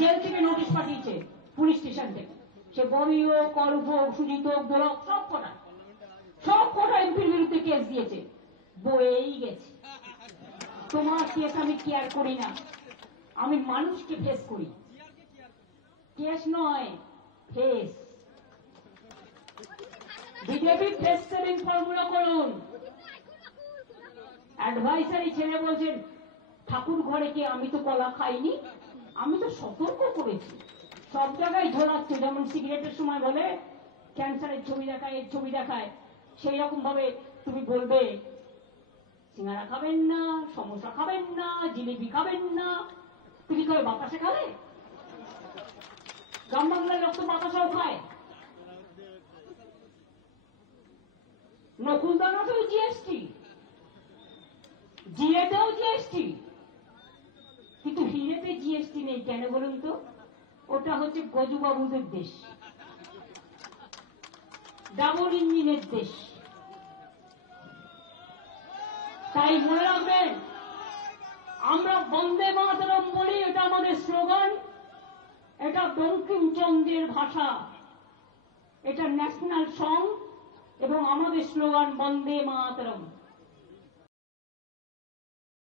Jail থেকে notice পাঠিয়েছে police station থেকে। সে ববি হোক, অরূপ হোক, সুজিত হোক, গোলক, সব কটা এমপির বিরুদ্ধে কেস দিয়েছে, বয়েই গেছে। তোমার কেস আমি কেয়ার করি না, আমি মানুষকে ফেস করি, কেস নয় face. BJP face saving formula করুন। অ্যাডভাইসারি ছেড়ে বলছেন ঠাকুর ঘরে কে, আমি তো কলা খাইনি, আমি তো সতর্ক করেছি। সব জায়গায় ঝোলাচ্ছে, যেমন সিগারেটের সময় বলে ক্যান্সারের ছবি দেখায়, এর ছবি দেখায়, সেই রকম ভাবে তুমি বলবে সিঙ্গারা খাবেন না, সমোসা খাবেন না, জিলিপি খাবেন না, তুমি কবে বাতাসে খাবে? গ্রাম বাংলার লোক তো বাতাসাও খায়। নকুলদানাতেও জিএসটি, জিএতেও জিএসটি, কিন্তু হিরেতে জিএসটি নেই কেন বলুন তো? ওটা হচ্ছে গজুবাবুদের দেশ, ডাবল ইঞ্জিনের দেশ। তাই মনে রাখবেন, আমরা বন্দে মাতরম বলি, এটা আমাদের স্লোগান, এটা বঙ্কিমচন্দ্রের ভাষা, এটা ন্যাশনাল সং, এবং আমাদের স্লোগান বন্দে মাতরম।